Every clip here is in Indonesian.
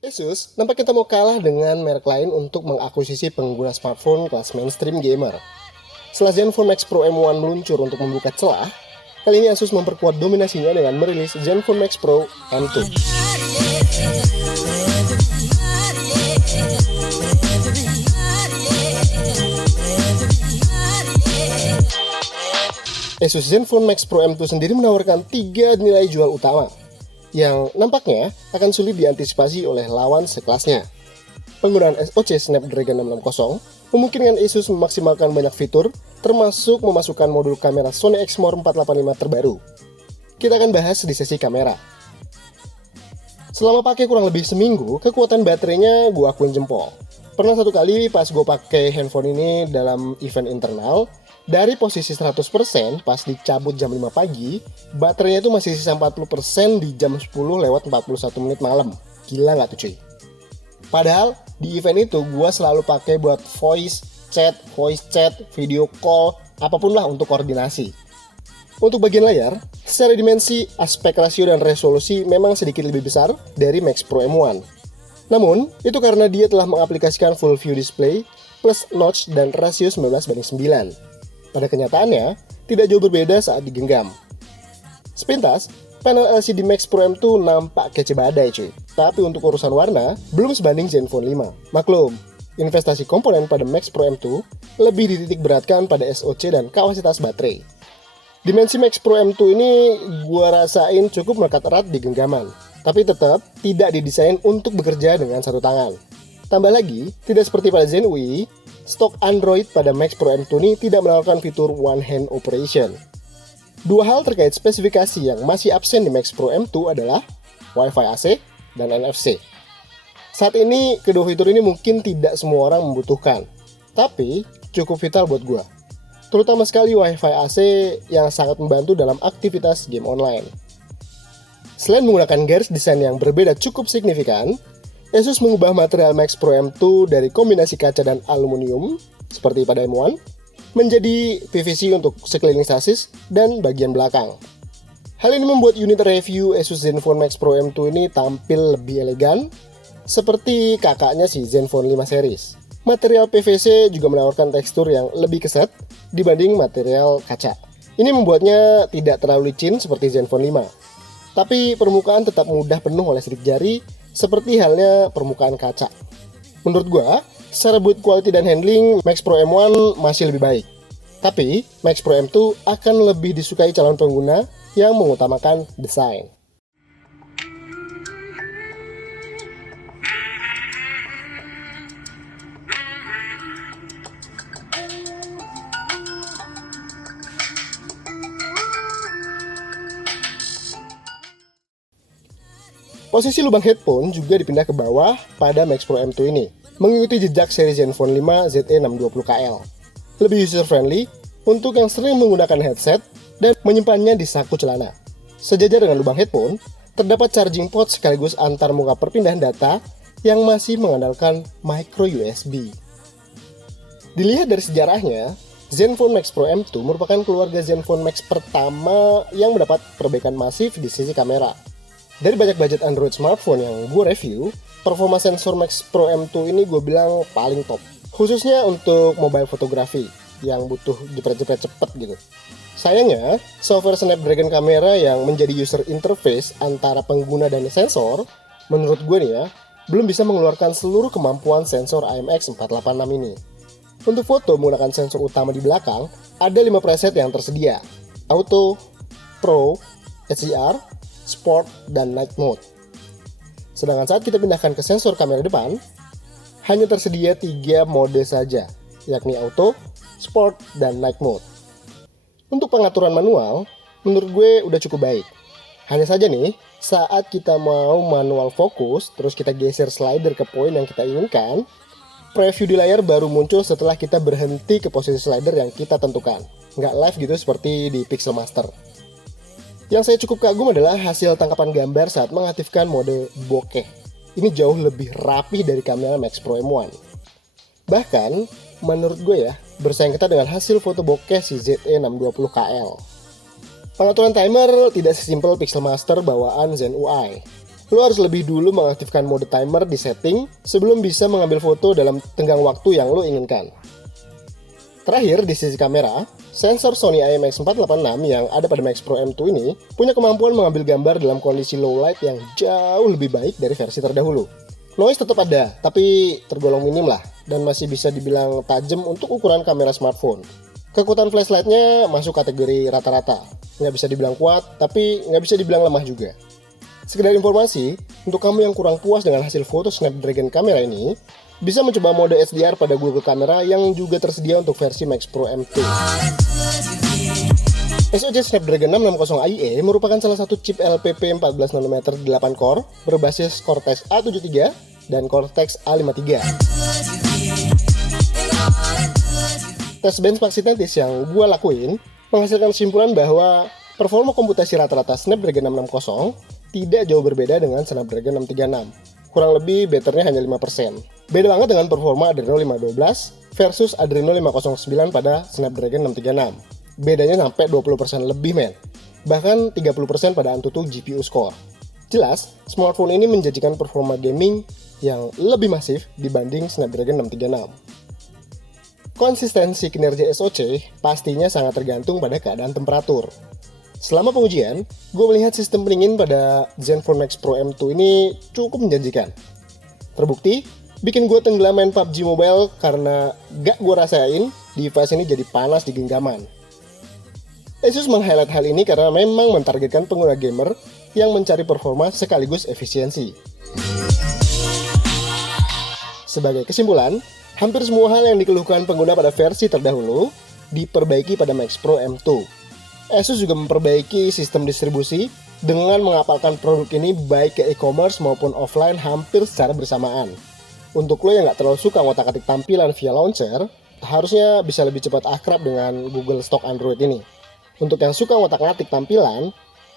Asus nampaknya tak mau kalah dengan merek lain untuk mengakuisisi pengguna smartphone kelas mainstream gamer. Setelah Zenfone Max Pro M1 meluncur untuk membuka celah, kali ini Asus memperkuat dominasinya dengan merilis Zenfone Max Pro M2. Asus Zenfone Max Pro M2 sendiri menawarkan 3 nilai jual utama yang nampaknya akan sulit diantisipasi oleh lawan sekelasnya. Penggunaan SoC Snapdragon 660 memungkinkan Asus memaksimalkan banyak fitur, termasuk memasukkan modul kamera Sony Exmor 485 terbaru. Kita akan bahas di sesi kamera. Selama pakai kurang lebih seminggu, kekuatan baterainya gue akuin jempol. Pernah satu kali pas gue pakai handphone ini dalam event internal, dari posisi 100% pas dicabut jam 5 pagi, baterainya itu masih sisa 40% di jam 10 lewat 41 menit malam. Gila nggak tuh cuy? Padahal di event itu gue selalu pakai buat voice chat, video call, apapun lah untuk koordinasi. Untuk bagian layar, secara dimensi, aspek rasio dan resolusi memang sedikit lebih besar dari Max Pro M1. Namun, itu karena dia telah mengaplikasikan full view display plus notch dan rasio 19:9. Pada kenyataannya, tidak jauh berbeda saat digenggam. Sepintas, panel LCD Max Pro M2 nampak kece badai cuy. Tapi untuk urusan warna, belum sebanding Zenfone 5. Maklum, investasi komponen pada Max Pro M2 lebih dititik beratkan pada SoC dan kapasitas baterai. Dimensi Max Pro M2 ini gua rasain cukup melekat erat di genggaman, tapi tetap tidak didesain untuk bekerja dengan satu tangan. Tambah lagi, tidak seperti pada Zen UI, stok Android pada Max Pro M2 ini tidak menawarkan fitur one hand operation. Dua hal terkait spesifikasi yang masih absen di Max Pro M2 adalah Wi-Fi AC dan NFC. Saat ini, kedua fitur ini mungkin tidak semua orang membutuhkan, tapi cukup vital buat gua. Terutama sekali Wi-Fi AC yang sangat membantu dalam aktivitas game online. Selain menggunakan garis desain yang berbeda cukup signifikan, Asus mengubah material Max Pro M2 dari kombinasi kaca dan aluminium, seperti pada M1, menjadi PVC untuk sekeliling sasis dan bagian belakang. Hal ini membuat unit review Asus Zenfone Max Pro M2 ini tampil lebih elegan, seperti kakaknya si Zenfone 5 series. Material PVC juga menawarkan tekstur yang lebih keset dibanding material kaca. Ini membuatnya tidak terlalu licin seperti Zenfone 5. Tapi permukaan tetap mudah penuh oleh sidik jari, seperti halnya permukaan kaca. Menurut gua, secara build quality dan handling, Max Pro M1 masih lebih baik. Tapi, Max Pro M2 akan lebih disukai calon pengguna yang mengutamakan desain. Posisi lubang headphone juga dipindah ke bawah pada Max Pro M2 ini, mengikuti jejak seri Zenfone 5 ZE620KL. Lebih user-friendly untuk yang sering menggunakan headset dan menyimpannya di saku celana. Sejajar dengan lubang headphone, terdapat charging port sekaligus antar muka perpindahan data yang masih mengandalkan micro USB. Dilihat dari sejarahnya, Zenfone Max Pro M2 merupakan keluarga Zenfone Max pertama yang mendapat perbaikan masif di sisi kamera. Dari banyak budget Android smartphone yang gue review, performa sensor Max Pro M2 ini gue bilang paling top. Khususnya untuk mobile fotografi yang butuh jepret-jepret cepet gitu. Sayangnya, software Snapdragon kamera yang menjadi user interface antara pengguna dan sensor, menurut gue nih ya, belum bisa mengeluarkan seluruh kemampuan sensor IMX486 ini. Untuk foto menggunakan sensor utama di belakang, ada 5 preset yang tersedia: Auto, Pro, HDR, Sport, dan Night Mode. Sedangkan saat kita pindahkan ke sensor kamera depan, hanya tersedia 3 mode saja, yakni Auto, Sport, dan Night Mode. Untuk pengaturan manual, menurut gue udah cukup baik. Hanya saja nih, saat kita mau manual fokus, terus kita geser slider ke poin yang kita inginkan, preview di layar baru muncul setelah kita berhenti ke posisi slider yang kita tentukan. Nggak live gitu seperti di Pixel Master. Yang saya cukup kagum adalah hasil tangkapan gambar saat mengaktifkan mode bokeh. Ini jauh lebih rapi dari kamera Max Pro M1. Bahkan, menurut gue ya, bersaing ketat dengan hasil foto bokeh si ZE620KL. Pengaturan timer tidak sesimpel Pixel Master bawaan Zen UI. lo harus lebih dulu mengaktifkan mode timer di setting sebelum bisa mengambil foto dalam tenggang waktu yang lo inginkan. Terakhir, di sisi kamera, sensor Sony IMX486 yang ada pada Max Pro M2 ini punya kemampuan mengambil gambar dalam kondisi low light yang jauh lebih baik dari versi terdahulu. Noise tetap ada, tapi tergolong minim lah, dan masih bisa dibilang tajam untuk ukuran kamera smartphone. Kekuatan flashlightnya masuk kategori rata-rata, nggak bisa dibilang kuat, tapi nggak bisa dibilang lemah juga. Sekedar informasi, untuk kamu yang kurang puas dengan hasil foto Snapdragon kamera ini, bisa mencoba mode HDR pada Google Camera yang juga tersedia untuk versi Max Pro M2. SoC Snapdragon 660 IE merupakan salah satu chip LPP 14nm 8 core berbasis Cortex A73 dan Cortex A53. Tes benchmark sintetis yang gue lakuin menghasilkan kesimpulan bahwa performa komputasi rata-rata Snapdragon 660 tidak jauh berbeda dengan Snapdragon 636. Kurang lebih betternya hanya 5%. Beda banget dengan performa Adreno 512 versus Adreno 509 pada Snapdragon 636. Bedanya sampai 20% lebih men. Bahkan 30% pada AnTuTu GPU score. Jelas, smartphone ini menjanjikan performa gaming yang lebih masif dibanding Snapdragon 636. Konsistensi kinerja SoC pastinya sangat tergantung pada keadaan temperatur. Selama pengujian, gue melihat sistem pendingin pada Zenfone Max Pro M2 ini cukup menjanjikan. Terbukti, bikin gue tenggelam main PUBG Mobile karena gak gue rasain device ini jadi panas di genggaman. Asus meng-highlight hal ini karena memang mentargetkan pengguna gamer yang mencari performa sekaligus efisiensi. Sebagai kesimpulan, hampir semua hal yang dikeluhkan pengguna pada versi terdahulu diperbaiki pada Max Pro M2. Asus juga memperbaiki sistem distribusi dengan mengapalkan produk ini baik ke e-commerce maupun offline hampir secara bersamaan. Untuk lo yang nggak terlalu suka ngotak-atik tampilan via launcher, harusnya bisa lebih cepat akrab dengan Google Stock Android ini. Untuk yang suka ngotak-ngatik tampilan,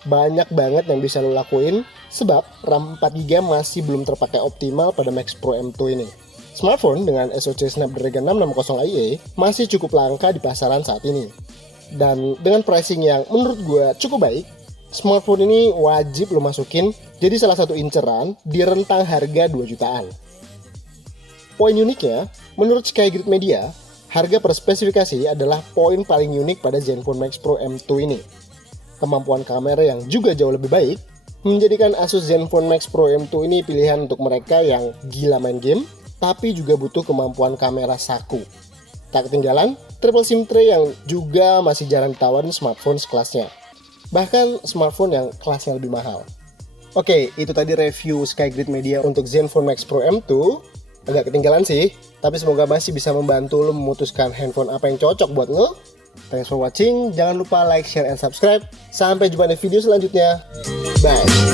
banyak banget yang bisa lo lakuin sebab RAM 4GB masih belum terpakai optimal pada Max Pro M2 ini. Smartphone dengan SoC Snapdragon 660 IE masih cukup langka di pasaran saat ini. Dan dengan pricing yang menurut gue cukup baik, smartphone ini wajib lo masukin jadi salah satu inceran di rentang harga 2 jutaan. Poin uniknya, menurut Skygrid Media, harga per spesifikasi adalah poin paling unik pada Zenfone Max Pro M2 ini. Kemampuan kamera yang juga jauh lebih baik, menjadikan Asus Zenfone Max Pro M2 ini pilihan untuk mereka yang gila main game, tapi juga butuh kemampuan kamera saku. Tak ketinggalan, triple SIM tray yang juga masih jarang ditawarin smartphone sekelasnya. Bahkan smartphone yang kelasnya lebih mahal. Oke, itu tadi review Skygrid Media untuk Zenfone Max Pro M2. Agak ketinggalan sih, tapi semoga masih bisa membantu lo memutuskan handphone apa yang cocok buat lo. Thanks for watching, jangan lupa like, share, and subscribe. Sampai jumpa di video selanjutnya. Bye!